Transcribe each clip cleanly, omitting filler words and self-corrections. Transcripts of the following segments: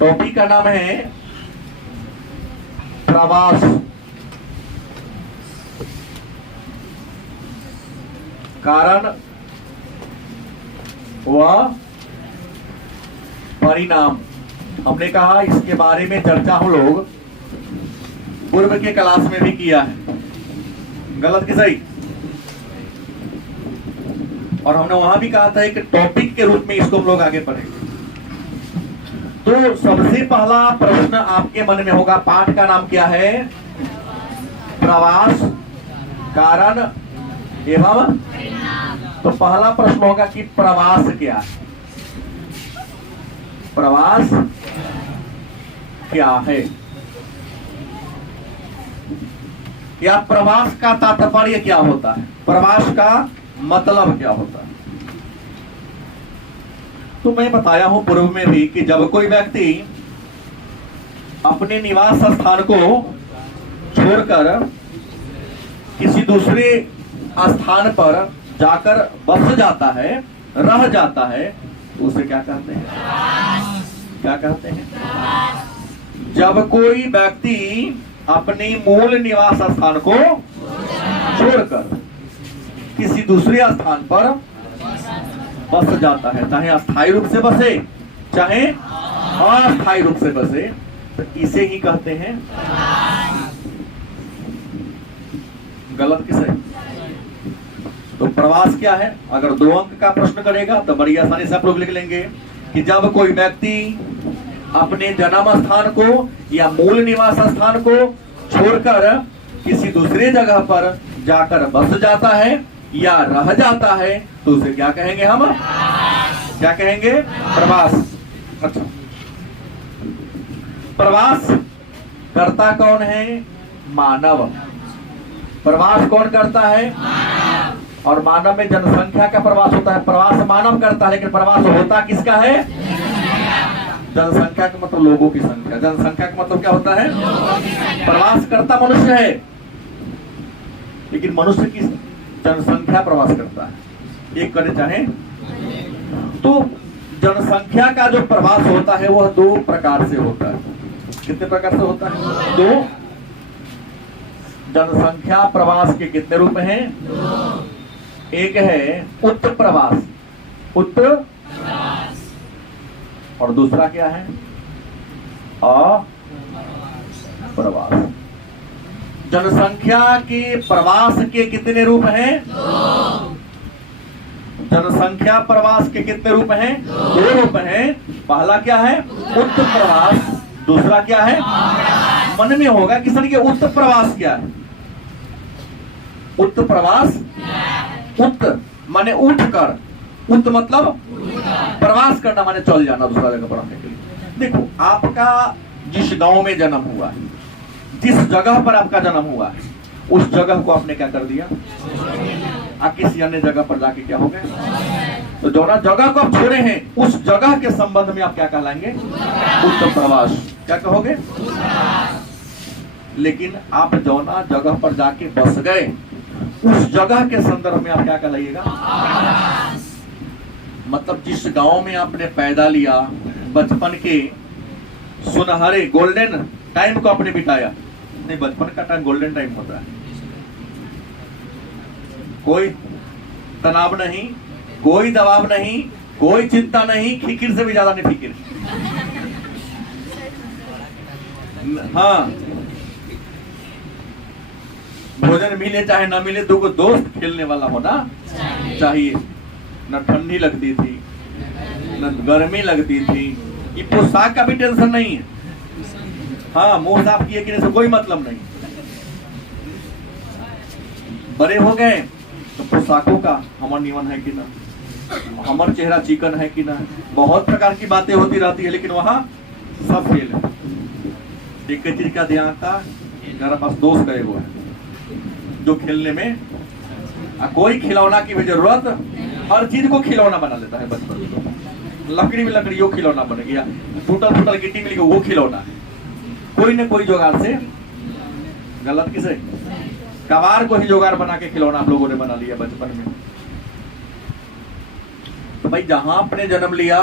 Topic का नाम है प्रवास। कारण व परिणाम। हमने कहा इसके बारे में चर्चा हम लोग पूर्व के क्लास में भी किया है, गलत कि सही? और हमने वहां भी कहा था कि टॉपिक के रूप में इसको हम लोग आगे पढ़ेंगे। तो सबसे पहला प्रश्न आपके मन में होगा, पाठ का नाम क्या है? प्रवास, कारण एवं। तो पहला प्रश्न होगा कि प्रवास क्या है? प्रवास क्या है, या प्रवास का तात्पर्य क्या होता है, प्रवास का मतलब क्या होता है? तो मैं बताया हूं पूर्व में भी कि जब कोई व्यक्ति अपने निवास स्थान को छोड़कर किसी दूसरे स्थान पर जाकर बस जाता है, रह जाता है, तो उसे क्या कहते हैं? क्या कहते हैं? जब कोई व्यक्ति अपनी मूल निवास स्थान को छोड़कर किसी दूसरे स्थान पर बस जाता है, चाहे अस्थायी रूप से बसे चाहे अस्थायी रूप से बसे, तो इसे ही कहते हैं। गलत कि सही? तो प्रवास क्या है? अगर 2 अंक का प्रश्न करेगा तो बड़ी आसानी से आप लोग लिख लेंगे कि जब कोई व्यक्ति अपने जन्म स्थान को या मूल निवास स्थान को छोड़कर किसी दूसरे जगह पर जाकर बस जाता है या रह जाता है, तो उसे क्या कहेंगे हम? क्या कहेंगे? प्रवास। अच्छा, प्रवास करता कौन है? मानव। प्रवास कौन करता है? और मानव में जनसंख्या का प्रवास होता है। प्रवास मानव करता है, लेकिन प्रवास होता किसका है? जनसंख्या का मतलब लोगों की संख्या। जनसंख्या का मतलब क्या होता है? प्रवास करता मनुष्य है, लेकिन मनुष्य की जनसंख्या प्रवास करता है, एक करे चाहे। तो जनसंख्या का जो प्रवास होता है वह 2 प्रकार से होता है। कितने प्रकार से होता है? 2। जनसंख्या प्रवास के कितने रूप हैं? 2। एक है उत्तर प्रवास, उत्तर, और दूसरा क्या है? अप्रवास। जनसंख्या के प्रवास के कितने रूप हैं? 2। जनसंख्या प्रवास के कितने रूप हैं? 2 रूप हैं। पहला क्या है? उत्तर प्रवास, दूसरा क्या है? मन में होगा कि सर ये उत्तर प्रवास क्या है? उत्तर प्रवास, उत्तर माने उठ कर, उत्तर मतलब प्रवास करना माने चल जाना दूसरा जगह पर आने के लिए। देखो, आपका जिस गांव में जन्म हुआ है, जिस जगह पर आपका जन्म हुआ है, उस जगह को आपने क्या कर दिया? आप किसी अन्य जगह पर जाके क्या हो गए? तो जो ना जगह को आप छोड़े हैं, उस जगह के संबंध में आप क्या कहलाएंगे? उत्तर प्रवास। क्या कहोगे? लेकिन आप जो ना जगह पर जाके बस गए, उस जगह के संदर्भ में आप क्या कहलाइएगा? मतलब जिस गांव में आपने पैदा लिया, बचपन के सुनहरे गोल्डन टाइम को आपने बिताया। नहीं, बचपन का टाइम गोल्डन टाइम होता है, कोई तनाव नहीं, कोई दबाव नहीं, कोई चिंता नहीं, फिक्र से भी ज्यादा नहीं फिक्र। हाँ, भोजन मिले चाहे ना मिले, 2 दोस्त खेलने वाला होना चाहिए। न ठंडी लगती थी न गर्मी लगती थी, ये पोशाक का भी टेंशन नहीं है। हाँ, मुंह साफ किए कि से कोई मतलब नहीं। बड़े हो गए तो पोशाकों का हमारा नियमन है कि ना, हमारा चेहरा चिकन है कि ना, बहुत प्रकार की बातें होती रहती है, लेकिन वहां सब फेल है। एक चीज का ध्यान था, मेरे पास दोस्त गए हुए हैं जो खेलने में कोई खिलौना की भी जरूरत, हर चीज को खिलौना बना लेता है। बचपन में लकड़ी में लकड़ियों खिलौना बन गया, टूटल फूटल गिट्टी मिल गई वो खिलौना है, कोई न कोई जुगाड़ से। गलत किसे? कबार को ही जुगाड़ बना के खिलौना आप लोगों ने बना लिया बचपन में। तो भाई जहां आपने जन्म लिया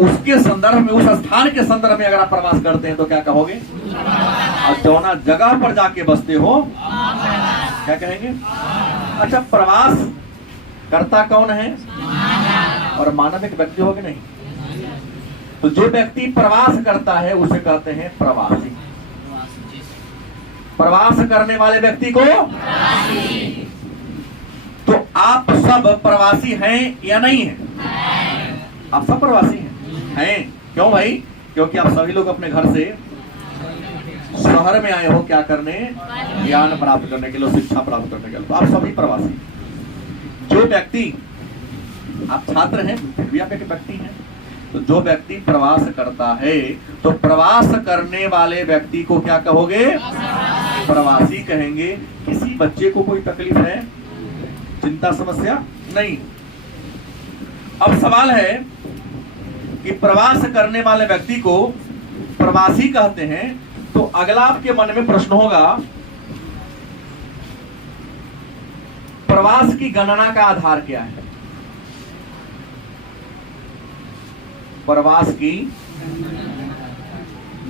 उसके संदर्भ में, उस स्थान के संदर्भ में अगर आप प्रवास करते हैं तो क्या कहोगे? और जौना जगह पर जाके बसते हो क्या कहेंगे? अच्छा, प्रवास करता कौन है? और मानव एक व्यक्ति हो कि नहीं? तो जो व्यक्ति प्रवास करता है उसे कहते हैं प्रवासी। प्रवास करने वाले व्यक्ति को तो आप सब प्रवासी हैं या नहीं हैं? आप सब प्रवासी हैं। क्यों भाई? क्योंकि आप सभी लोग अपने घर से शहर में आए हो क्या करने? ज्ञान प्राप्त करने के लिए, शिक्षा प्राप्त करने के लिए। तो आप सभी प्रवासी। जो व्यक्ति, आप छात्र हैं फिर भी आप एक व्यक्ति हैं, तो जो व्यक्ति प्रवास करता है तो प्रवास करने वाले व्यक्ति को क्या कहोगे? प्रवासी कहेंगे। किसी बच्चे को कोई तकलीफ है? चिंता समस्या नहीं। अब सवाल है कि प्रवास करने वाले व्यक्ति को प्रवासी कहते हैं, तो अगला आपके मन में प्रश्न होगा, प्रवास की गणना का आधार क्या है? प्रवास की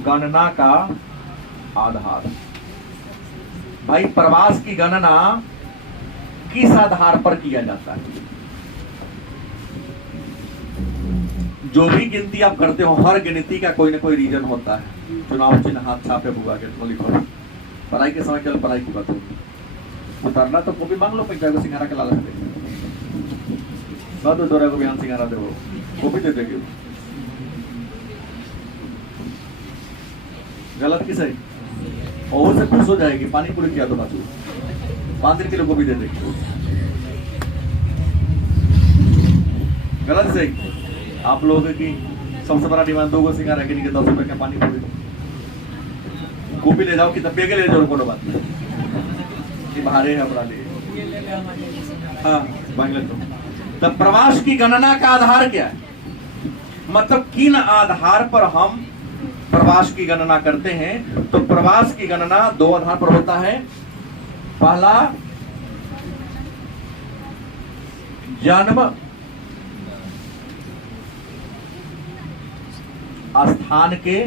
गणना का आधार। भाई, प्रवास की गणना किस आधार पर किया जाता है? जो भी गिनती आप करते हो, हर गिनती का कोई ना कोई रीजन होता है। चुनाव चिन्ह हाथ छापे बुआ के तो लिखो। पढ़ाई के समय केवल पढ़ाई की बात होगी। उतरना तो कॉपी मांग लो, 50 को सिंगारा के लालच दे दो, 2 को बयान सिंगारा दे, वो कॉपी दे देगी। गलत की सही? और से खुश हो जाएगी, पानी पूरी किया तो बाजू 5 दिन के लिए कॉपी दे देगी। गलत सही? आप लोगों की सबसे बड़ा डिमांड 2 को सिंगारा के नहीं, 10 रुपए का पानी पूरी। कॉपी ले जाओ कि तब बेगे ले जाओ, कोनो बात नहीं, बाहरे है अपना ले। हाँ, बांग्ला तो तब प्रवास की गणना का आधार क्या है? मतलब किन आधार पर हम प्रवास की गणना करते हैं? तो प्रवास की गणना 2 आधार पर होता है। पहला, जन्म स्थान के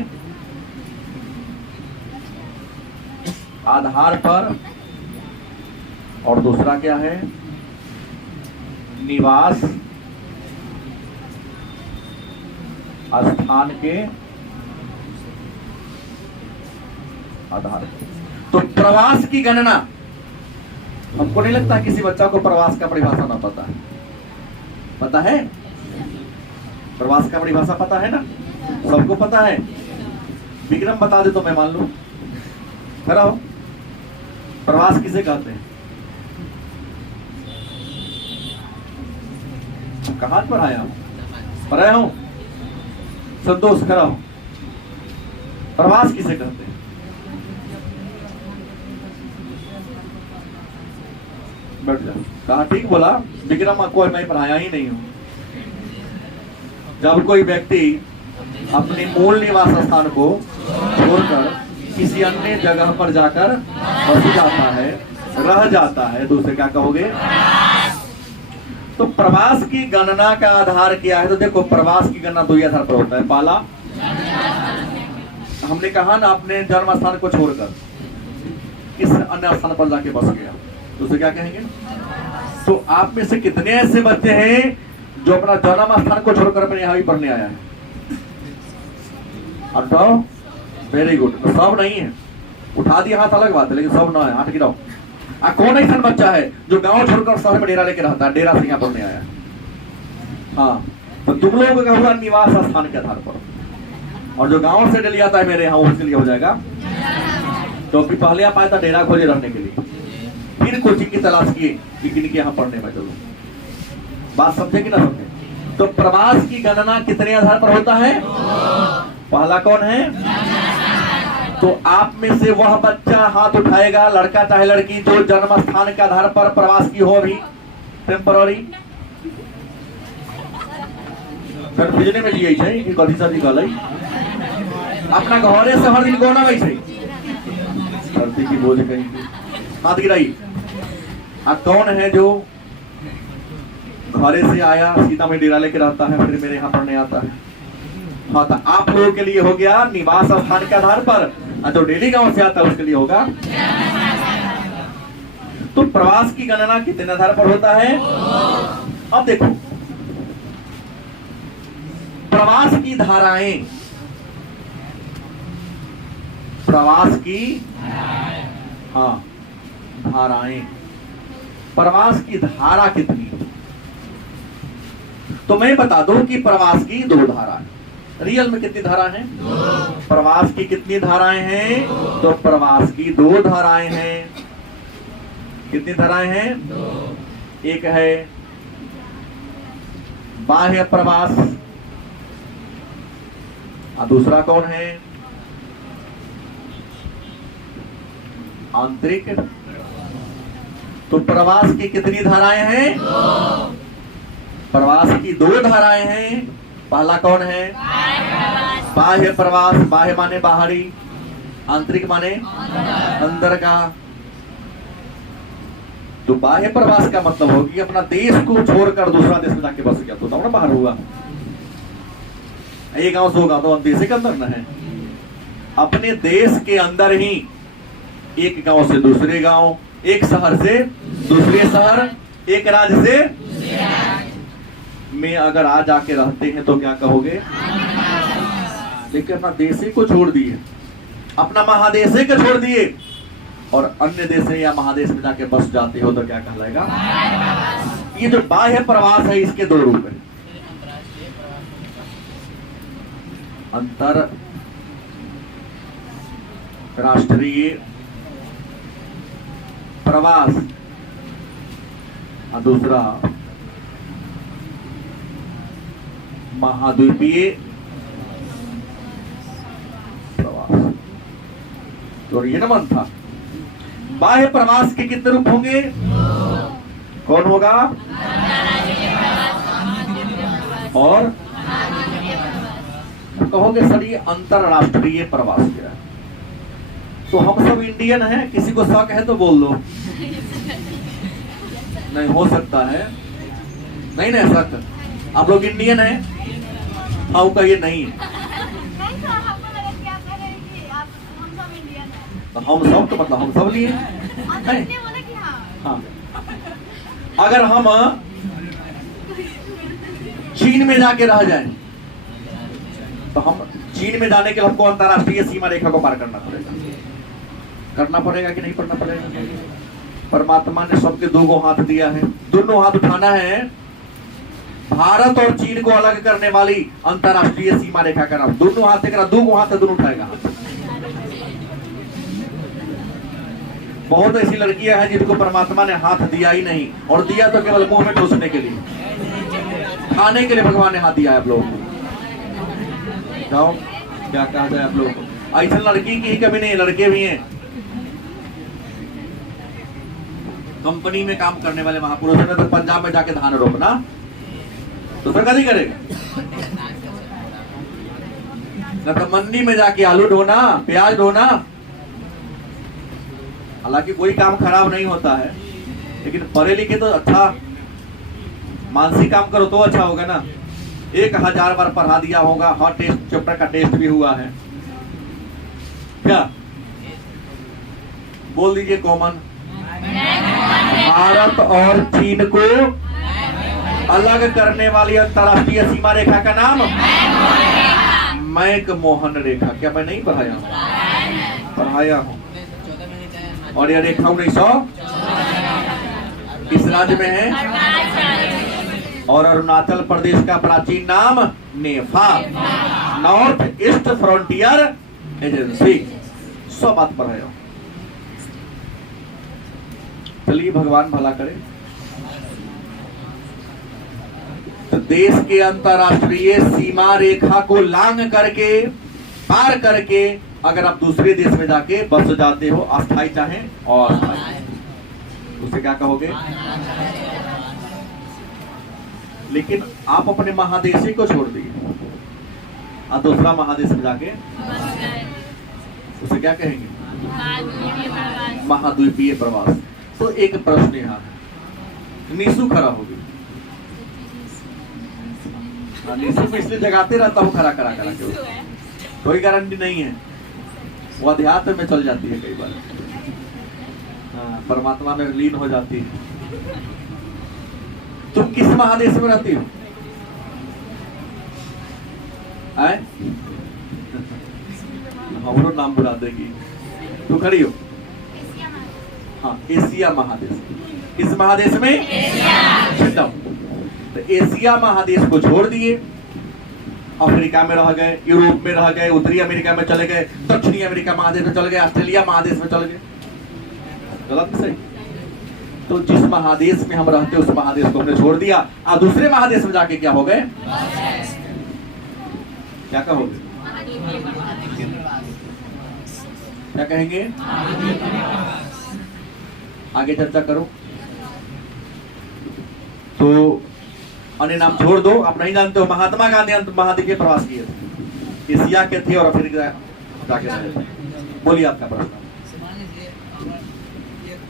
आधार पर, और दूसरा क्या है? निवास स्थान के आधार पर। तो प्रवास की गणना, हमको नहीं लगता किसी बच्चा को प्रवास का परिभाषा ना पता है। पता है? प्रवास का परिभाषा पता है ना? सबको पता है। विक्रम बता दे तो मैं मान लूं। खड़ा हो। प्रवास किसे कहते हैं? कहां पर आया? पढ़ाया हूं। संतोष, खड़ा हो। प्रवास किसे कहते हैं? बैठ जा। कहा ठीक बोला विक्रम, कोई मैं पढ़ाया ही नहीं हूं। जब कोई व्यक्ति अपने मूल निवास स्थान को छोड़कर किसी अन्य जगह पर जाकर बस जाता है, रह जाता है, तो उसे क्या कहोगे? तो प्रवास की गणना का आधार क्या है? तो देखो, प्रवास की गणना 2 आधार पर होता है। पहला, हमने कहा ना, अपने जन्म स्थान को छोड़कर किस अन्य स्थान पर जाके बस गया, तो उसे क्या कहेंगे? तो आप में से कितने ऐसे बच्चे हैं जो अपना जन्म स्थान को छोड़कर अपने यहाँ भी पढ़ने आया है? उठाओ। Very good. तो सब नहीं है, उठा दिया हाथ अलग बात है, लेकिन सब ना है, हाथ गिराओ। कौन ऐसा बच्चा है जो गांव छोड़कर शहर में डेरा लेके रहता है, डेरा से यहाँ पढ़ने आया? हाँ, तो तुम लोगों का हुआ निवास स्थान के आधार पर, और जो गांव से डेली आता है मेरे यहाँ, उसके लिए हो जाएगा। तो फिर पहले आप आया था डेरा खोजे रहने के लिए, फिर कोचिंग की तलाश किए कि किनके यहाँ पढ़ने में। चलो, बात समझे कि ना समझे? तो प्रवास की गणना कितने आधार पर होता है? पहला कौन है? तो आप में से वह बच्चा हाथ उठाएगा, लड़का चाहे लड़की, जो जन्म स्थान के आधार पर प्रवास की हो भी टेम्पररी। कन्फ्यूजन में जियै छै कि कथी सब निकलै, अपना घरे से हर दिन कोना आबै छै, धरती की बोझ कहीं हाथ गिराई। कौन है जो घरे से आया, सीता में डेरा लेके रहता है, फिर मेरे यहाँ पढ़ने आता है? हाँ, तो आप लोगों के लिए हो गया निवास स्थान के आधार पर, और जो डेली गांव से आता है उसके लिए होगा। तो प्रवास की गणना कितने आधार पर होता है? अब देखो, प्रवास की धाराएं, प्रवास की, हाँ, धाराएं, प्रवास की धारा कितनी? तो मैं बता दूं कि प्रवास की 2 धाराएं। रियल में कितनी धारा हैं? प्रवास की कितनी धाराएं हैं? तो प्रवास की 2 धाराएं हैं। कितनी धाराएं हैं? 2। एक है बाह्य प्रवास, और दूसरा कौन है? आंतरिक। तो प्रवास की कितनी धाराएं हैं? 2। प्रवास की 2 धाराएं हैं। पहला कौन है? बाह्य प्रवास। बाह्य माने बाहरी, आंतरिक माने अंदर का। तो बाह्य प्रवास का मतलब होगी अपना देश को छोड़कर दूसरा देश में जाके बस गया, तो ना बाहर हुआ। एक गांव से होगा तो देश के अंदर न है, अपने देश के अंदर ही, एक गांव से दूसरे गांव, एक शहर से दूसरे शहर, एक राज्य से में अगर आ जाके रहते हैं तो क्या कहोगे? लेकिन अपना देश ही को छोड़ दिए, अपना महादेश ही को छोड़ दिए और अन्य देश या महादेश में जाके बस जाते हो तो क्या कहलाएगा? ये जो बाह्य प्रवास है इसके 2 रूप है। अंतर राष्ट्रीय प्रवास और दूसरा महाद्वीपीय प्रवास। तो ये नमन था। बाह्य प्रवास के कितने रूप होंगे? कौन होगा? और कहोगे सर ये अंतरराष्ट्रीय प्रवास क्या है? तो हम सब इंडियन हैं, किसी को शक है तो बोल दो। नहीं हो सकता है, नहीं ना शक, आप लोग इंडियन हैं? हाँ कहिए नहीं है। तो हम सब तो मतलब हम सब लिए हाँ। अगर हम चीन में जाके रह जाएं तो हम चीन में जाने के लिए हमको अंतरराष्ट्रीय सीमा रेखा को पार करना पड़ेगा कि नहीं करना पड़ेगा? परमात्मा ने सबके 2 हाथ दिया है, दोनों हाथ उठाना है। भारत और चीन को अलग करने वाली अंतरराष्ट्रीय सीमा रेखा का नाम, दोनों हाथ से 2 हाथ से दोनों उठाएगा। बहुत ऐसी लड़कियां हैं जिनको परमात्मा ने हाथ दिया ही नहीं, और दिया तो केवल मुंह में ठूसने के लिए, खाने के लिए भगवान ने हाथ दिया है आप लोगों को। जाओ क्या कहा जाए आप लोगों को? ऐसा लड़की की ही कमी नहीं, लड़के भी हैं। कंपनी में काम करने वाले महापुरुषों ने तो पंजाब में जाके धान रोपना, तो सरकार नहीं करेगा न, तो मंडी में जाके आलू ढोना, प्याज ढोना। हालांकि कोई काम खराब नहीं होता है, लेकिन पढ़े लिखे तो अच्छा मानसिक काम करो तो अच्छा होगा ना। 1000 बार पढ़ा दिया होगा, हर टेस्ट चैप्टर का टेस्ट भी हुआ है क्या? बोल दीजिए कॉमन। भारत और चीन को अलग करने वाली अंतरराष्ट्रीय सीमा रेखा का नाम मैक-मोहन रेखा। क्या मैं नहीं पढ़ाया हूँ? पढ़ाया हूँ। और यह रेखा 1900 किस राज्य में है? और अरुणाचल प्रदेश का प्राचीन नाम नेफा, नॉर्थ ईस्ट फ्रंटियर एजेंसी। 100 बात पढ़ाया हूँ। चलिए भगवान भला करे। तो देश के अंतरराष्ट्रीय सीमा रेखा को लांघ करके, पार करके अगर आप दूसरे देश में जाके बस जाते हो, अस्थायी चाहे और अस्थायी, उसे क्या कहोगे? लेकिन आप अपने महादेश को छोड़ दिए और दूसरा महादेश में जाके उसे क्या कहेंगे? महाद्वीपीय प्रवास। तो एक प्रश्न यहाँ है, निशु खड़ा होगी, नीचे में इसलिए जगाते रहता हूँ खड़ा करा करा के, कोई गारंटी नहीं है, वो अध्यात्म में चल जाती है कई बार, हाँ, परमात्मा में लीन हो जाती है। तुम किस महादेश में रहती हो? हमरो नाम बुला देगी। तू खड़ी हो? हाँ, एशिया महादेश। किस महादेश में? एशिया। तो एशिया महादेश को छोड़ दिए, अफ्रीका में रह गए, यूरोप में रह गए, उत्तरी अमेरिका में चले गए, दक्षिणी अमेरिका महादेश में चले गए, ऑस्ट्रेलिया महादेश में चले गए। गलत सही? तो जिस महादेश में हम रहते उस महादेश को हमने छोड़ दिया और दूसरे महादेश में जाके क्या हो गए? क्या कहोगे? क्या कहेंगे? आगे चर्चा करो। तो अन्य नाम छोड़ दो, आप नहीं जानते हो। महात्मा गांधी अंत महाद्वीपीय प्रवास किए थे, एशिया के थे और अफ्रीका जाके रहे थे। बोलिए आपका प्रश्न।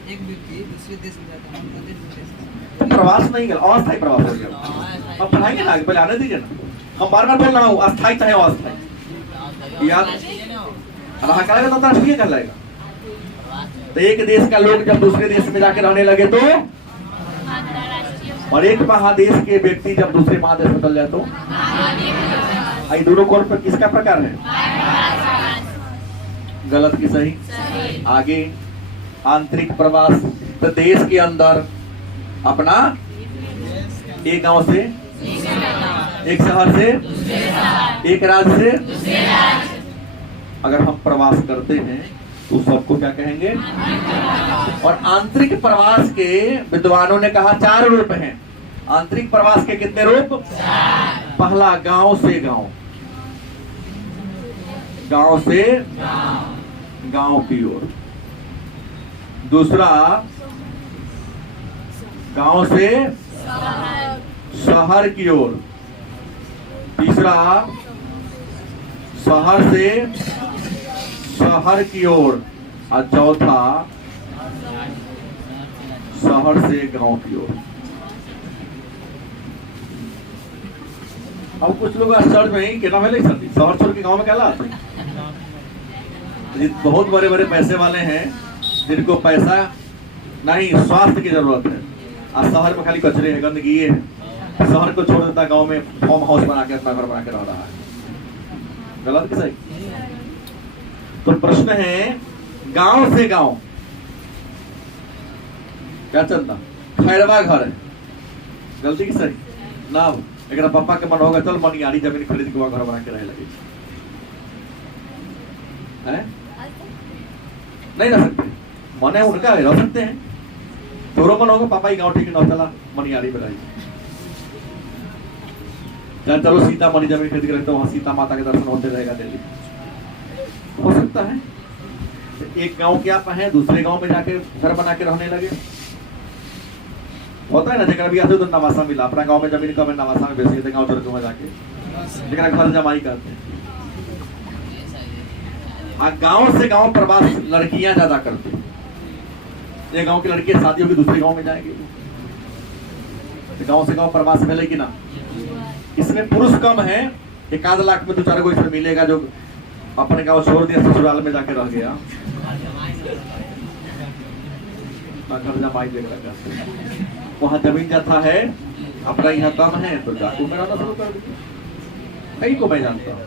एक व्यक्ति दूसरे देश में जाता है, तो प्रवास नहीं कर, अस्थायी प्रवास हो गया। अब पढ़ाएंगे ना, पहले आने दीजिए ना। हम बार बार बोल रहा हूँ, अस्थायी चाहे अस्थायी, याद रहा करेगा तो अंतरराष्ट्रीय कर लेगा। तो एक देश का लोग जब दूसरे देश में जाके रहने लगे तो, और एक महादेश के व्यक्ति जब दूसरे महादेश में चल जाए तो, ये दोनों कौन पर किसका प्रकार है? गलत की सही? आगे आंतरिक प्रवास, तो देश के अंदर अपना एक गांव से, एक शहर से, एक राज्य से अगर हम प्रवास करते हैं तो सबको क्या कहेंगे? और आंतरिक प्रवास के विद्वानों ने कहा 4 रूप हैं। आंतरिक प्रवास के कितने रूप? पहला गांव से गांव, गांव से गांव की ओर। दूसरा गांव से शहर की ओर। तीसरा शहर से शहर की ओर। और चौथा शहर से गांव की ओर। अब कुछ लोग आश्चर्य में ही क्या है, शहर छोड़ के गांव में क्या लाते? बहुत बड़े बड़े पैसे वाले हैं जिनको पैसा नहीं, स्वास्थ्य की जरूरत है, और शहर में खाली कचरे है, गंदगी है, शहर को छोड़ देता, गांव में फार्म हाउस बना के अपना घर बना के रह रहा है। गलत की सही? तो प्रश्न है, गांव से गांव क्या चलता? खैरवा घर है। गलती की सही? ना, अगर पापा के मन होगा चल मनियारी जमीन खरीद के घर बना के रहे लगे, है? नहीं रह सकते, मन है उनका है, रह सकते हैं। तोरो मन होगा पापा ही गाँव ठीक न चला मनियारी में रही, चलो सीता मणि जमीन खरीद के रखते, वहां सीता माता के दर्शन होते रहेगा डेली, हो सकता है। तो एक गांव क्या है, दूसरे गांव में जाके घर बना के रहने लगे। होता है ना, जगह भी आते तो नवासा मिला, अपना गांव में जमीन का नवासा में बेच गाँव छोड़ के जाके, जगह घर जमाई करते हैं। गांव से गांव प्रवास लड़कियां ज्यादा करती हैं। ये गांव की लड़कियां शादी होगी दूसरे गांव में जाएंगे, तो गांव से गांव प्रवास मिलेगी ना। इसमें पुरुष कम है, 1 लाख में 2-4 को इसमें मिलेगा जो अपने गांव छोड़ दिया, ससुराल में जाके रह गया, घर जमाई देगा, वहां जमीन जाता है, अपना यहाँ कम है तो जाके बनाना शुरू कर दिया। कई को मैं जानता हूँ,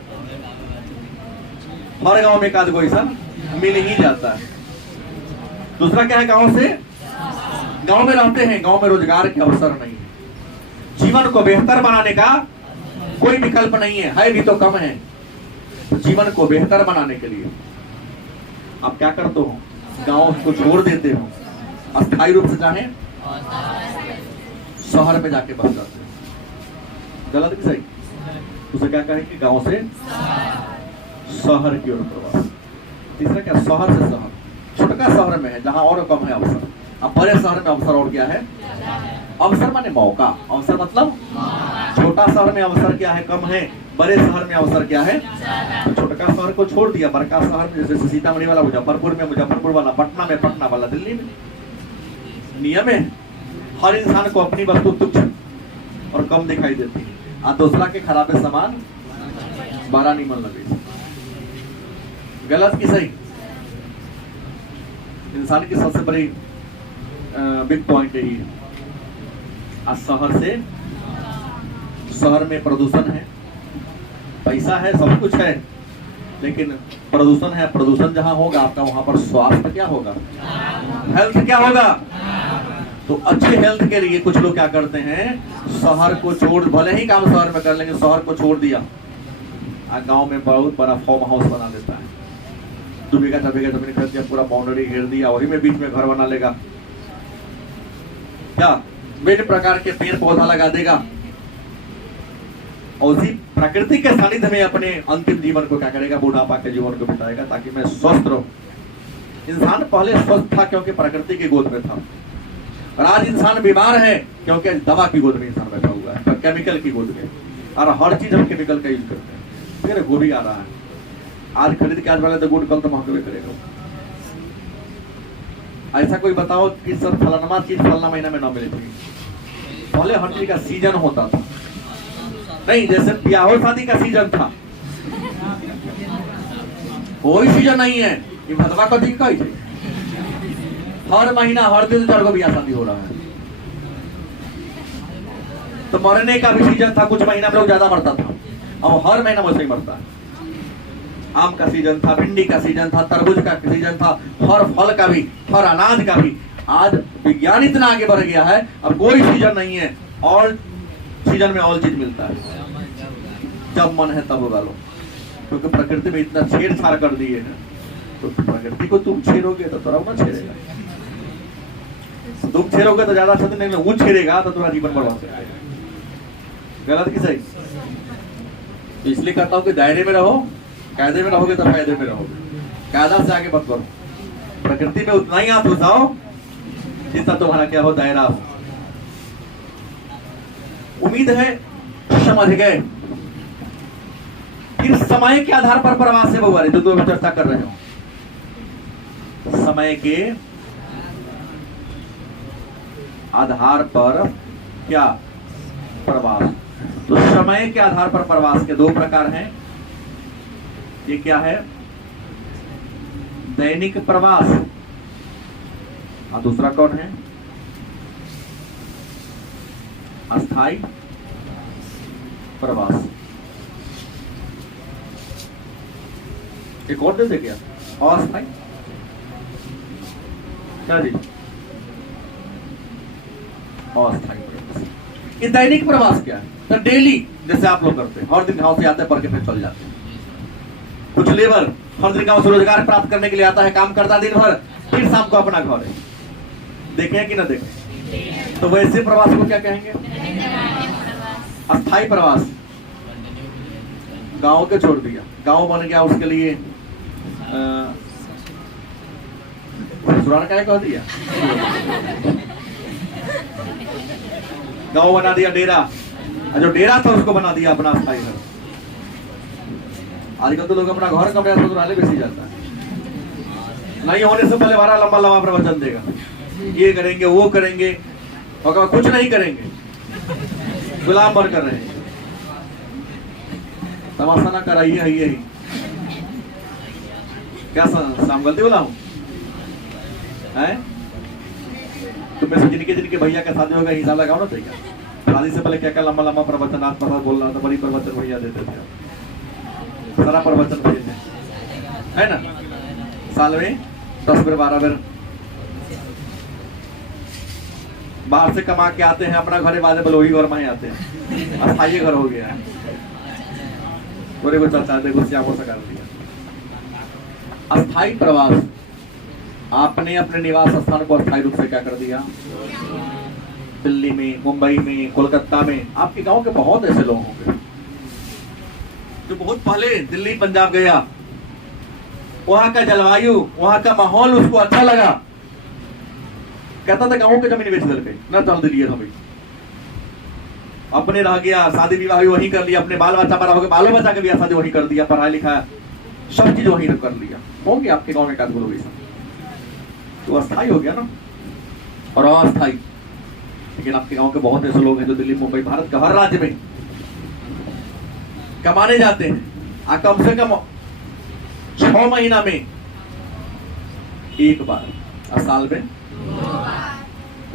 हर गांव में 1 ऐसा मिल ही जाता है। दूसरा क्या है, गांव से गांव में रहते हैं, गांव में रोजगार के अवसर नहीं है, जीवन को बेहतर बनाने का कोई विकल्प नहीं है भी तो कम है। तो जीवन को बेहतर बनाने के लिए आप क्या करते हो? गांव को छोड़ देते हो, अस्थायी रूप से चाहे शहर में जाके बस जाते हो। गलत की सही? उसे क्या कहेंगे? गांव से शहर की ओर प्रवास। तीसरा क्या? शहर से शहर, छोटका शहर में है जहां और कम है अवसर। अब बड़े शहर में अवसर और क्या है? अवसर माने मौका, अवसर मतलब छोटा शहर में अवसर क्या है? कम है। बड़े शहर में अवसर क्या है? तो छोटका शहर को छोड़ दिया, बड़का शहर में जैसे सीतामढ़ी वाला मुजफ्फरपुर में, मुजफ्फरपुर वाला पटना में, पटना वाला दिल्ली में। नियम है, हर इंसान को अपनी वस्तु तुच्छ और कम दिखाई देती है, और दूसरा के खराबे सामान बारा निमन लगे। गलत की सही? इंसान की सबसे बड़ी बिग पॉइंट यही है। आज शहर में प्रदूषण है, पैसा है, सब कुछ है, लेकिन प्रदूषण है। प्रदूषण जहां होगा आपका, वहां पर स्वास्थ्य क्या होगा, हेल्थ क्या होगा। तो अच्छे हेल्थ के लिए कुछ लोग क्या करते हैं, शहर को छोड़, भले ही काम शहर में कर लेंगे, शहर को छोड़ दिया, गांव में बहुत बड़ा फार्म हाउस बना देता है। 2 बीघा 3 बीघा जमीन खरीद दिया, पूरा बाउंड्री घेर दिया, वही में बीच में घर बना लेगा, क्या विभिन्न प्रकार के पेड़ पौधा लगा देगा, और उसी प्रकृति के सानिध्य में अपने अंतिम जीवन को क्या करेगा, बुढ़ापा के जीवन को बिताएगा, ताकि मैं स्वस्थ रहूं। इंसान पहले स्वस्थ था क्योंकि प्रकृति की गोद में था, और आज इंसान बीमार है क्योंकि दवा की गोद में इंसान बैठा हुआ है, केमिकल की गोद में, और हर चीज हम केमिकल का यूज करते हैं। फिर गोभी आ रहा है, आज खरीद के आज वाले तो गुड़, कल तो महंगे करेगा। ऐसा कोई बताओ कि सर फलाना चीज फलाना महीना में ना मिले थी। पहले हर चीज का सीजन होता था, नहीं जैसे ब्याह शादी का सीजन था, कोई सीजन नहीं है। ये भदवा का दिन कही थे, हर महीना हर दिन 4 गो ब्याह शादी हो रहा है। तो मरने का भी सीजन था, कुछ महीना में लोग ज्यादा मरता था, अब हर महीना वैसे ही मरता है। आम का सीजन था, भिंडी का सीजन था, तरबूज का सीजन था, हर फल का भी, हर अनाज का भी। आज विज्ञान इतना आगे बढ़ गया है, अब कोई सीजन नहीं है, ऑल सीजन में ऑल चीज मिलता है, जब मन है तब उगा लो। क्योंकि प्रकृति में इतना छेड़छाड़ कर दिए है, तो प्रकृति को तुम छेड़ोगे तो थोड़ा ना छेड़ेगा, तुम छेड़ोगे तो ज्यादा क्षति नहीं, वो छेड़ेगा तो तुम्हारा जीवन बर्बाद हो जाएगा। गलत की सही? तो इसलिए कहता हूं कि दायरे में रहो, कायदे में रहोगे तो फायदे में रहोगे, कायदा से आगे मत करो। प्रकृति में उतना ही आप घुसाओ जितना तुम्हारा क्या हो, दायरा हो। उम्मीद है समझ गए। फिर समय के आधार पर प्रवास है भगवान, जो दो चर्चा कर रहे हो, समय के आधार पर क्या प्रवास। तो समय के आधार पर प्रवास के 2 प्रकार हैं। ये क्या है, दैनिक प्रवास, और दूसरा कौन है, अस्थाई प्रवास। एक और दे क्या, अस्थाई क्या जी, अस्थाई प्रवास। ये दैनिक प्रवास क्या है, तो डेली जैसे आप लोग करते हैं, हर दिन गांव से आते हैं, पढ़ के फिर चल जाते हैं। कुछ लेबर हर दिन गांव से रोजगार प्राप्त करने के लिए आता है, काम करता दिन भर, फिर शाम को अपना घर है। देखे कि ना देखे? तो वैसे प्रवास को क्या कहेंगे, अस्थाई प्रवास। गांव के छोड़ दिया, गांव बन गया, उसके लिए ससुराल का कह दिया, गांव बना दिया डेरा, जो डेरा था उसको बना दिया अपना अस्थाई घर। आजकल तो लोग अपना घर कमरे ससुराले बेसी जाता है, नहीं होने से पहले बड़ा लंबा लंबा प्रवचन देगा, ये करेंगे वो करेंगे, और कुछ नहीं करेंगे, गुलाम बन कर रहे हैं। तमाशा ना कराइए है यही क्या शाम गलती बोला हूँ है? तुम में से जिनके भैया का शादी होगा हिसाब लगाओ ना चाहिए। शादी से पहले क्या क्या लंबा लंबा प्रवचन आज पता बोल रहा था, बड़ी प्रवचन भैया देते थे, सारा प्रवचन भेजते है ना, साल में 10 बार 12 बार बाहर से कमा के आते हैं, अपना घरे बाजे बोले वही घर में आते हैं, अस्थाई घर हो गया है। बोले को चर्चा देखो श्यामों से कर दिया। अस्थाई प्रवास, आपने अपने निवास स्थान को अस्थायी रूप से क्या कर दिया, दिल्ली में, मुंबई में, कोलकाता में। आपके गांव के बहुत ऐसे लोग होंगे जो बहुत पहले दिल्ली पंजाब गया, वहां का जलवायु, वहां का माहौल उसको अच्छा लगा, कहता था गांव की जमीन बेच दे न चल दिल्ली भाई, अपने रह गया, शादी विवाह भी वहीं कर लिया, अपने बाल बच्चा बड़ा हो गया, बालों बच्चा के भी शादी वहीं कर दिया, पढ़ाई लिखा सब चीज वहीं कर लिया। होंगे आपके गांव में का लोग ऐसा, तो अस्थाई हो गया ना, और अस्थाई। लेकिन आपके गांव के बहुत ऐसे लोग हैं जो दिल्ली मुंबई भारत के हर राज्य में कमाने जाते हैं, कम से कम 6 महीना में एक बार, और साल में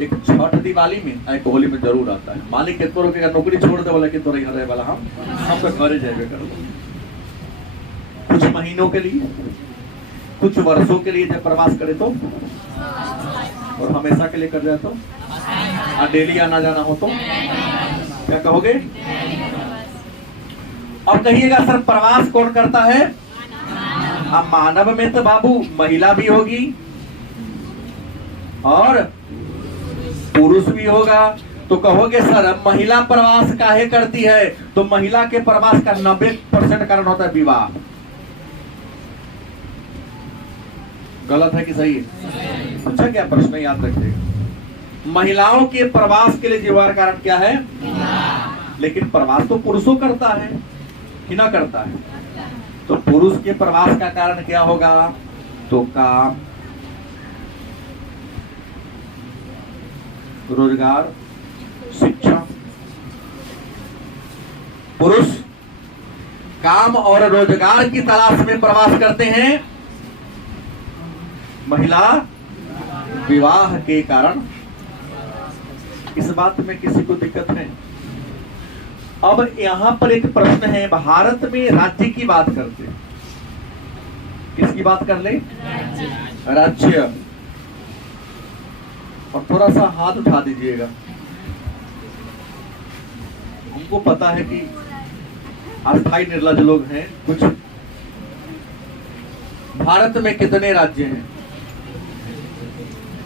एक छठ दिवाली में, एक होली में जरूर आता है। मालिक के तोर के नौकरी छोड़ दे बोला कि तोरे घर रहे वाला हम तो घरे जाए कर, कुछ महीनों के लिए, कुछ वर्षों के लिए जब प्रवास करे तो, और हमेशा के लिए कर जाए तो, और डेली आना जाना हो तो क्या कहोगे? अब कहिएगा सर प्रवास कौन करता है? अब मानव में तो बाबू महिला भी होगी और पुरुष भी होगा, तो कहोगे सर महिला प्रवास काहे करती है? तो महिला के प्रवास का 90% कारण होता है विवाह। गलत है कि सही है? अच्छा क्या प्रश्न याद रखिएगा। महिलाओं के प्रवास के लिए जीवार कारण क्या है? लेकिन प्रवास तो पुरुषों करता है कि ना करता है? तो पुरुष के प्रवास का कारण क्या होगा? तो काम, रोजगार, शिक्षा। पुरुष काम और रोजगार की तलाश में प्रवास करते हैं, महिला विवाह के कारण। इस बात में किसी को दिक्कत है? अब यहां पर एक प्रश्न है, भारत में राज्य की बात करते हैं, किसकी बात कर ले? राज्य। और थोड़ा सा हाथ उठा दीजिएगा, हमको पता है कि अस्थाई निर्लज लोग हैं कुछ। भारत में कितने राज्य हैं?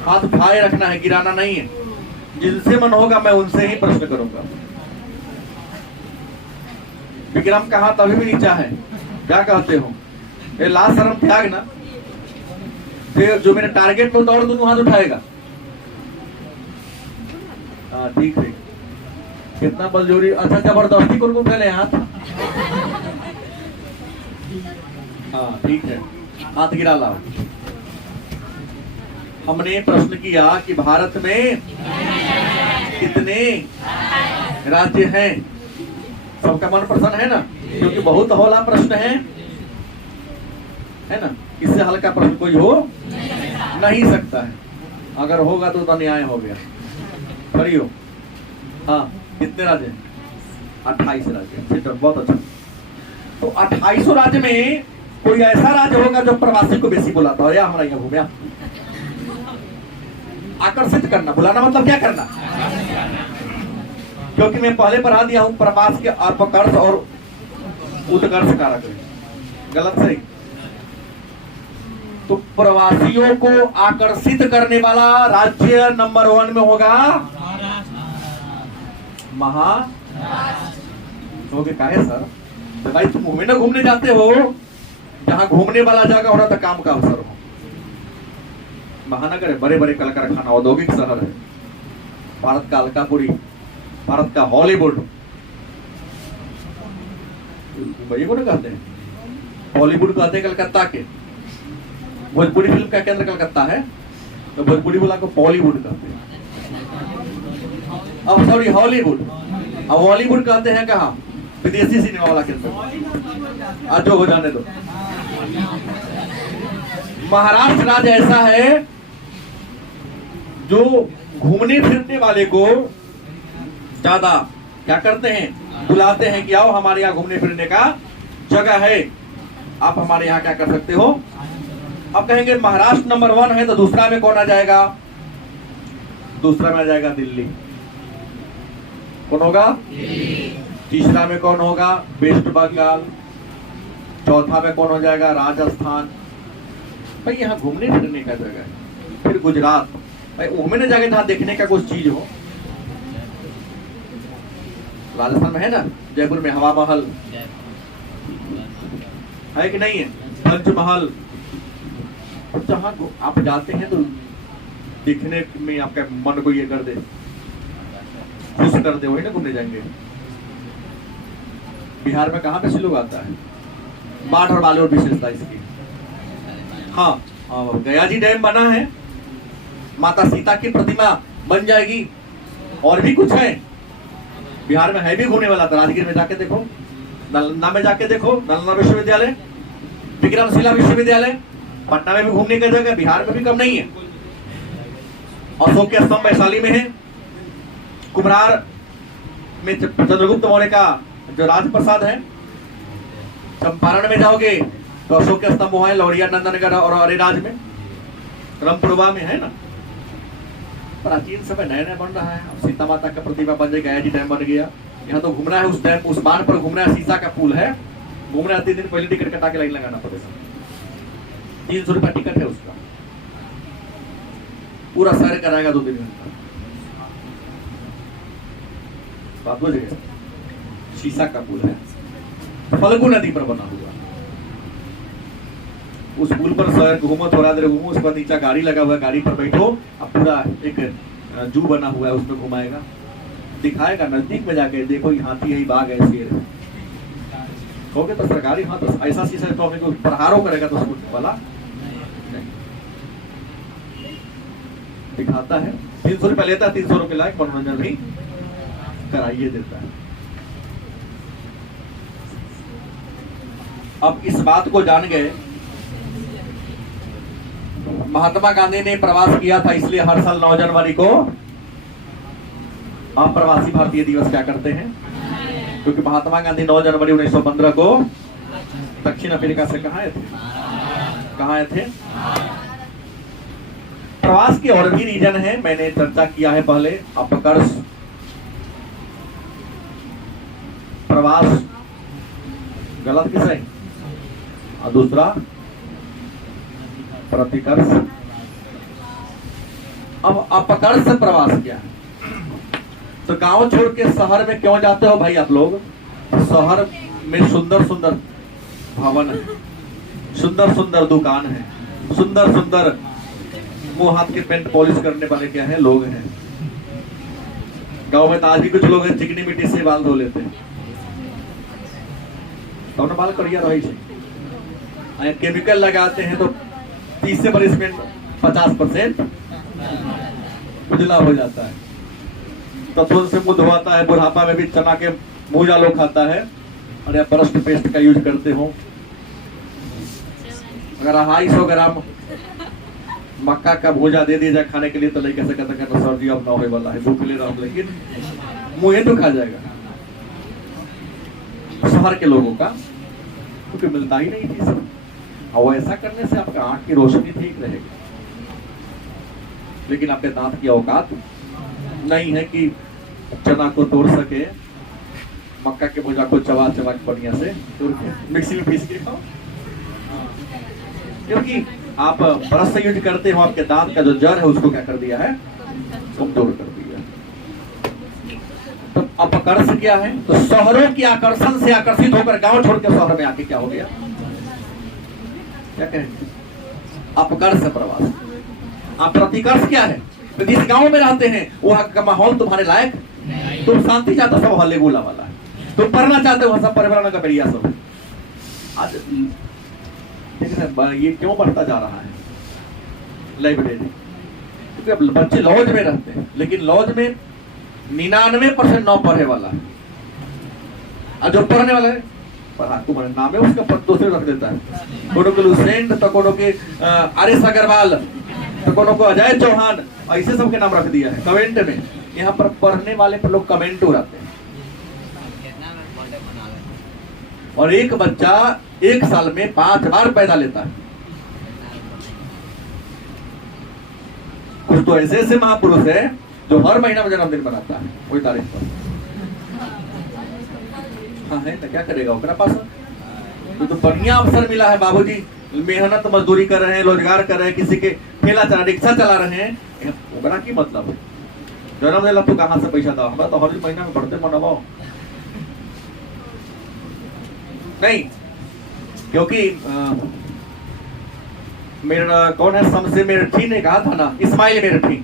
हाथ उठाए रखना है, गिराना नहीं है। जिनसे मन होगा मैं उनसे ही प्रश्न करूंगा। विक्रम कहा तभी भी नीचा है, क्या कहते हो? ये लाश शर्म त्याग ना, फिर जो मेरे टारगेट पर दौड़ दोनों हाथ उठाएगा। हाँ ठीक है, कितना बलजोरी। अच्छा जबरदस्ती कौन उठा ले हाथ? हाँ ठीक है, हाथ गिरा लाओ। हमने प्रश्न किया कि भारत में कितने राज्य हैं? सबका मन प्रसन्न है ना? क्योंकि बहुत हौला प्रश्न है ना? इससे हल्का प्रश्न कोई हो नहीं सकता है। अगर होगा तो अन्याय हो गया। खड़ी हो। हाँ कितने राज्य? 28 राज्य। ठीक है, बहुत अच्छा। तो 28 राज्य में कोई ऐसा राज्य होगा जो प्रवासी को बेसी बुलाता हो? या हमारा यहाँ घूमया आकर्षित करना, बुलाना मतलब क्या करना? क्योंकि मैं पहले पढ़ा दिया हूं प्रवास के अपकर्ष और उत्कर्ष कारक है। गलत सही? तो प्रवासियों को आकर्षित करने वाला राज्य नंबर 1 में होगा महाराष्ट्र। काहे सर? तो भाई तुम घूमने जाते हो, जहां घूमने वाला जगह हो रहा था काम का अवसर हो। महानगर है, बड़े बड़े कल कारखाना, औद्योगिक शहर है। भारत का अलकापुरी, भारत का हॉलीवुड, मुंबई को ना कहते हैं, हॉलीवुड कहते हैं कलकत्ता के। भोजपुरी फिल्म का केंद्र कलकत्ता है, तो भोजपुरी वाला को बॉलीवुड कहते हैं। अब सॉरी हॉलीवुड, अब बॉलीवुड कहते हैं कहाँ? विदेशी सिनेमा वाला केंद्र। आज जो हो जाने दो। महाराष्ट्र राज्य ऐसा है जो घूमने फिरने वाले को ज्यादा क्या करते हैं? बुलाते हैं कि आओ हमारे यहाँ घूमने फिरने का जगह है, आप हमारे यहाँ क्या कर सकते हो। अब कहेंगे महाराष्ट्र नंबर 1 है, तो दूसरा में कौन आ जाएगा? दूसरा में आ जाएगा दिल्ली। कौन होगा? तीसरा में कौन होगा? वेस्ट बंगाल। चौथा में कौन हो जाएगा? राजस्थान। भाई यहाँ घूमने फिरने का जगह है। फिर गुजरात, भाई घूमने जगह जहाँ देखने का कुछ चीज हो। राजस्थान में है ना, जयपुर में हवा महल है कि नहीं है? पंचमहल। जहाँ आप जाते हैं तो देखने में आपका मन को ये कर दे, खुश कर दे, वही ना घूमने जाएंगे। बिहार में कहाँ पे सिलुग आता है? बाढ़ और बाली और विशेषता इसकी। हाँ, गया जी डैम बना है, माता सीता की प्रतिमा बन जाएगी, और भी कुछ है बिहार में, है भी घूमने वाला। तो राजगीर में जाके देखो, नालंदा में जाके देखो, नालंदा विश्वविद्यालय, विक्रमशिला विश्वविद्यालय, पटना में भी घूमने की जगह, बिहार में भी कम नहीं है। अशोक के स्तंभ वैशाली में है। कुम्हरार में चंद्रगुप्त मौर्य का जो राजप्रसाद है। चंपारण में जाओगे तो अशोक के स्तंभ वहां है, लौरिया नंदनगढ़ और अरेराज में, रामपुरवा में है ना। प्राचीन समय नया नया बन रहा है। सीता माता का प्रतिमा बन जाएगा, गया डैम बन गया। यहाँ तो घूमना है, उस डैम उस बांध पर घूमना है, शीशा का पुल है, घूमना है। 3 दिन पहले टिकट कटा के लाइन लगाना पड़ेगा, 300 रुपया टिकट है उसका। पूरा सैर कराएगा 2 दिन में। बात बुझ गए। शीशा का पुल है, फल्गु नदी पर बना हुआ। उस पुल पर सर घूमो, थोड़ा देर घूमो, उस पर नीचे गाड़ी लगा हुआ है, गाड़ी पर बैठो, अब पूरा एक जू बना हुआ है, उसमें घुमाएगा, दिखाएगा। नजदीक में जाके देखो, ये हाथी है, बाघ है, शेर है। कहोगे तो सरकारी, हाँ तो ऐसा शीशा तो हमें प्रहारों करेगा तो उसको वाला दिखाता है। 300 रुपया लेता है, 300 रुपये लायक मनोरंजन भी कराइए देता है। अब इस बात को जान गए, महात्मा गांधी ने प्रवास किया था, इसलिए हर साल 9 जनवरी को अप्रवासी भारतीय दिवस क्या करते हैं, क्योंकि महात्मा गांधी 9 जनवरी 1915 को दक्षिण अफ्रीका से कहाँ आए थे। प्रवास के और भी रीजन है, मैंने चर्चा किया है पहले। अपकर्ष प्रवास गलत किस है, और दूसरा प्रतिकर्ष। अब अपकर्ष प्रवास क्या है? तो गांव छोड़ के शहर में क्यों जाते हो भाई आप लोग? शहर में सुंदर सुंदर भवन है, सुंदर सुंदर दुकान है, सुंदर सुंदर मुंह हाथ के पेंट पॉलिश करने वाले क्या है लोग हैं। गांव में तो आज भी कुछ लोग हैं चिकनी मिट्टी से बाल धो लेते हैं, तो ना बाल करिया रही है। केमिकल लगाते हैं तो 30 से 50% उजला हो जाता है। तो से मुंह धोता है, बुढ़ापा में भी चना के भूजा लोग खाता है। और ब्रस्ट पेस्ट का यूज करते हो। अगर 250 ग्राम मक्का का भूजा दे दिया जाए खाने के लिए तो लड़के से कहता सर जी अब ना होने वाला है, भूख ले रहा हूं, लेकिन मुंह ही तो खा जाएगा शहर के लोगों का, क्योंकि मिलता ही नहीं चीज। और ऐसा करने से आपका आंख की रोशनी ठीक रहेगी, लेकिन आपके दांत की औकात नहीं है कि चना को तोड़ सके, मक्का के भुजा को चबा चबा के बढ़िया से तोड़ के मिक्सी में पीस के खाओ। क्योंकि आप ब्रश से यूज करते हो, आपके दांत का जो जड़ है उसको क्या कर दिया है, कमजोर कर दिया। तो अपकर्ष क्या है? तो शहरों के आकर्षण से आकर्षित होकर गांव छोड़ के शहर में आके क्या हो गया, क्या कहेंगे? अपकर्ष प्रवास। आप प्रतिकर्ष क्या है? तो जिस गांव में रहते हैं वहां का माहौल तुम्हारे लायक, तुम शांति चाहते हो सब हल्ले गोला वाला है, तुम पढ़ना चाहते हो सब पर्यावरण का बढ़िया सब। आज ये क्यों बढ़ता जा रहा है लाइब्रेरी? क्योंकि बच्चे लॉज में रहते हैं, लेकिन लॉज में 99% नौ पढ़े वाला है, और जो पढ़ने वाला है तुम्हारे नाम है उसका दूसरे रख देता है। कोनो के लुसेंट, तो कोनो के आर.एस. अग्रवाल, तो कोनो को अजय चौहान, ऐसे सबके नाम रख दिया है कमेंट में। यहाँ पर पढ़ने वाले पर लोग कमेंट उड़ाते हैं। और एक बच्चा 1 साल में 5 बार पैदा लेता है। कुछ तो ऐसे ऐसे महापुरुष है जो हर महीना में जन्मदिन मनाता है वही तारीख पर। हाँ है तो क्या करेगा ओकरा पास? तो बढ़िया अवसर मिला है बाबूजी, मेहनत मजदूरी कर रहे हैं, रोजगार कर रहे हैं, किसी के ठेला चला रिक्शा चला रहे हैं, ओकरा की मतलब है? जन्म दिला तू कहाँ से पैसा दो, हमारा तो हर महीना में बढ़ते मनाओ नहीं। क्योंकि मेरा कौन है, शमशेर मेरठी ने कहा था ना, इस्माइल मेरठी,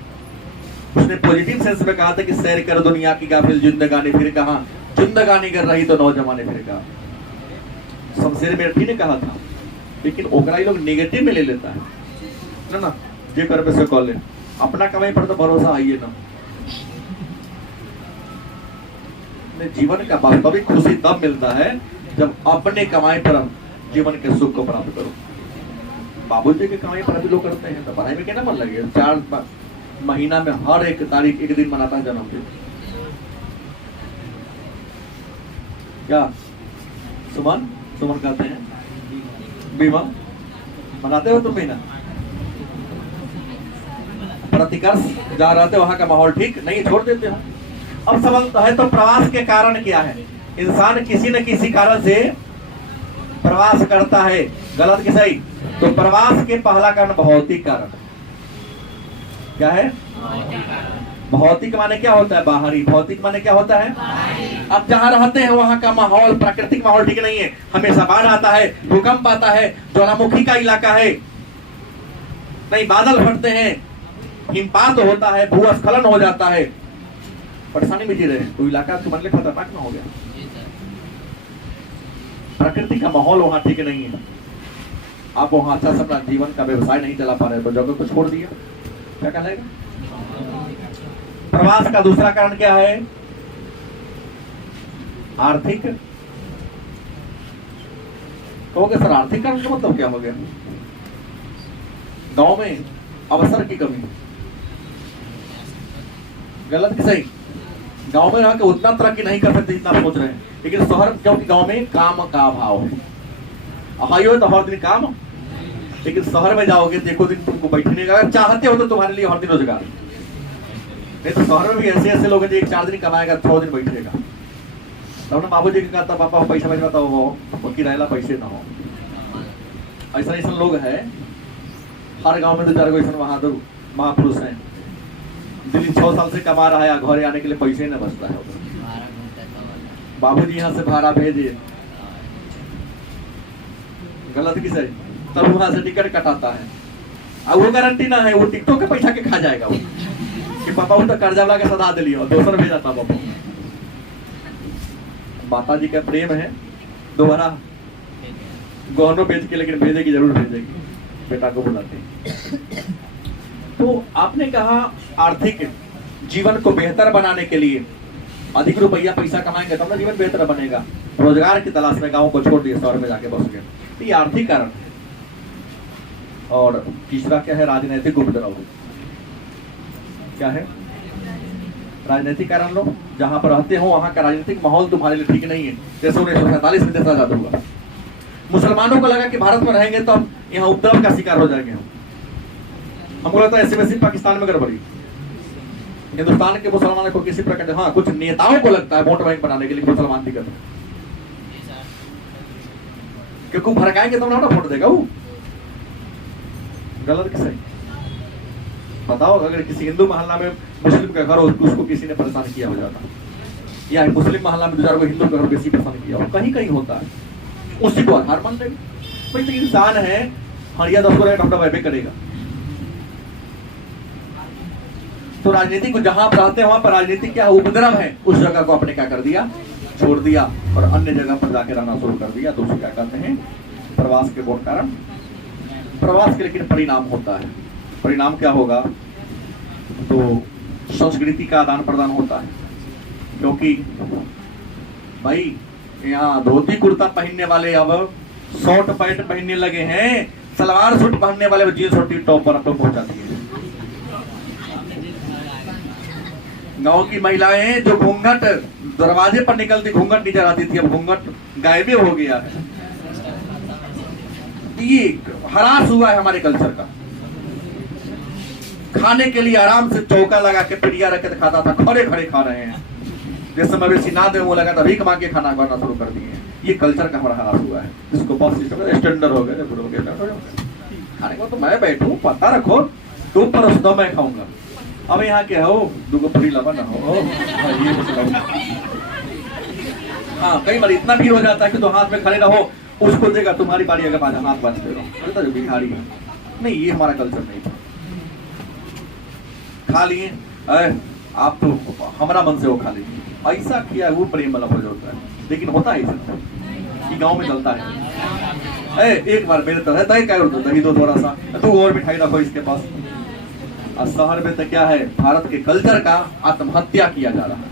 उसने पॉजिटिव सेंस में कहा था कि सैर कर दुनिया की गाफिल जिंदगानी, फिर कहा जिंदगानी कर रही तो नौजवानी, फिर कहा शमशेर मेरठी ने कहा था। लेकिन ओकरा ही लोग नेगेटिव में ले लेता है ना, जे कर पे से कॉल ले, अपना कमाई पर तो भरोसा आइए ना। जीवन का वास्तविक खुशी तब मिलता है जब अपने कमाई पर जीवन के सुख को प्राप्त करो। बाबूजी के कमाई पर अभी लोग करते हैं तो पढ़ाई में क्या ना मन लगे। 4 महीना में हर एक तारीख एक दिन मनाता है जन्मदिन। क्या सुमन सुमन कहते हैं बीमा मनाते हो तुम महीना? प्रतिकर्ष जहाँ रहते हो वहां का माहौल ठीक नहीं, छोड़ देते हो। अब सवाल है तो प्रवास के कारण क्या है? इंसान किसी न किसी कारण से प्रवास करता है, गलत कि सही? तो प्रवास के पहला कारण भौतिक कारण। क्या है? भौतिक माने क्या होता है? बाहरी। भौतिक माने क्या होता है? अब जहाँ रहते हैं वहां का माहौल, प्राकृतिक माहौल ठीक नहीं है। हमेशा बाढ़ आता है, भूकंप आता है, ज्वालामुखी का इलाका है, नहीं बादल फटते हैं, हिमपात होता है, भूस्खलन हो जाता है, परेशानी में जी रहे हैं। तो इलाका तुम्हारे लिए खतरनाक ना हो गया। प्रकृति का माहौल वहां ठीक नहीं है। आप वहां अच्छा से अपना जीवन का व्यवसाय नहीं चला पा रहे तो जगह को छोड़ दिया, क्या कहलाएगा? प्रवास का दूसरा कारण क्या है? आर्थिक। कहोगे सर आर्थिक कारण का मतलब क्या हो गया? गांव में अवसर की कमी। गलत कि सही? गांव में रह के उतना तरक्की नहीं कर सकते जितना सोच रहे हैं, लेकिन शहर क्योंकि गांव में काम का अभाव है। हाईवे तो हर दिन काम, लेकिन शहर में जाओगे देखो दिन तुमको बैठने का, अगर चाहते हो तो तुम्हारे लिए हर दिन रोजगार। नहीं तो शहर में भी ऐसे ऐसे लोग हैं जो 4 दिन कमाएगा 6 दिन बैठेगा। तब ना बाबूजी ने कहा था पापा पैसा भेजवाता हो किराया पैसे ना हो। ऐसा ऐसा लोग है हर गांव में 2-4 ऐसा बहादुर महापुरुष हैं। दिल्ली 6 साल से कमा रहा है, घर आने के लिए पैसे न बचता है। बाबूजी यहाँ से भाड़ा भेजे, गलत की सही? तब वहां से टिकट कटाता है, अब वो गारंटी ना है वो टिकटों के पैसा के खा जाएगा वो कि पापा वो तो कर्जा वाला के सदा दिलियो दोसर भेजा था पापा। माता जी का प्रेम है, दोबारा गहनों बेच के लेकिन भेजेगी, जरूर भेजेगी, बेटा को बुलाते हैं। तो आपने कहा आर्थिक जीवन को बेहतर बनाने के लिए अधिक रुपया पैसा कमाएंगे तब ना जीवन बेहतर बनेगा। रोजगार की तलाश में गांव को छोड़ दिए, शहर में जाके बस गए, ये आर्थिक कारण है। और तीसरा क्या है? राजनीतिक उपद्रव। क्या है? राजनीतिक कारण। लो जहां पर रहते हो वहां का राजनीतिक माहौल तुम्हारे लिए ठीक नहीं है। जैसे 1947 में देश आजाद हुआ, मुसलमानों को लगा कि भारत में रहेंगे तो हम यहाँ उपद्रव का शिकार हो जाएंगे। हमको लगता है ऐसे पाकिस्तान में गड़बड़ी। हिंदुस्तान के मुसलमानों को किसी प्रकार, हाँ कुछ नेताओं को लगता है वोट बैंक बनाने के लिए मुसलमान दिक्कत है, क्योंकि भड़काएंगे तो ना वोट देगा वो। गलत कि सही? बताओ अगर किसी हिंदू मोहल्ला में मुस्लिम का घर हो उसको किसी ने परेशान किया हो जाता, या मुस्लिम मोहल्ला में 2-4 हिंदू का घर बेसी परेशान किया हो, कहीं कहीं होता है, उसी को आधार मान लेंगे। भाई तो इंसान है, हरिया 10 को डॉक्टर वैबे करेगा। तो राजनीतिक जहां आप रहते हैं वहां पर राजनीतिक क्या उपद्रव है, उस जगह को आपने क्या कर दिया? छोड़ दिया और अन्य जगह पर जाके रहना शुरू कर दिया। तो उसे क्या कहते हैं? प्रवास के बहुत कारण। प्रवास के लेकिन परिणाम होता है। परिणाम क्या होगा? तो संस्कृति का आदान प्रदान होता है, क्योंकि भाई यहाँ धोती कुर्ता पहनने वाले अब शॉर्ट पैंट पहनने लगे हैं, सलवार सूट पहनने वाले जींस और टॉप पर पहुंचाती है। गांव की महिलाएं जो घूंघट दरवाजे पर निकलती घूंघट नीचे आती थी, अब घूंघट गायब हो गया है। ये हरास हुआ है हमारे कल्चर का। खाने के लिए आराम से चौका लगा के पिड़िया रख के खाता था, खड़े खड़े खा रहे हैं। जिस मवेशी ना दे वो लगा तभी कमा के खाना बनाना शुरू कर दिए। ये कल्चर का हमारा हरास हुआ है, जिसको बस सिस्टम स्टैंडर्ड हो गए, खाने को तो मैं बैठू पता रखो, तुम पर दो मैं खाऊंगा। अब यहाँ क्या हो, दुगो पूरी लवा ना हो। हाँ कई बार इतना भीड़ हो जाता है कि तो हाथ में खड़े रहो, उसको देगा तुम्हारी बारी अगर बाजा हाथ बांधते रहो, जो भिखारी है। नहीं, ये हमारा कल्चर नहीं था। खा लिए आप तो हमारा मन से वो खा लीजिए, ऐसा किया वो प्रेम वाला हो जाता है। लेकिन होता है ऐसा कि गांव में चलता है, एक बार मेरे तरह दही क्या दही दो थोड़ा सा, तू और मिठाई रखो इसके पास। और शहर में तो क्या है, भारत के कल्चर का आत्महत्या किया जा रहा है।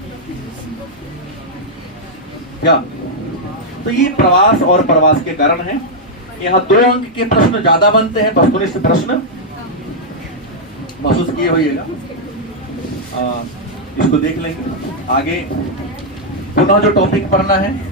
क्या तो ये प्रवास और प्रवास के कारण है। यहाँ 2 अंक के प्रश्न ज्यादा बनते हैं, वस्तुनिष्ठ प्रश्न महसूस किए होइएगा। इसको देख लेंगे। आगे पुनः जो टॉपिक पढ़ना है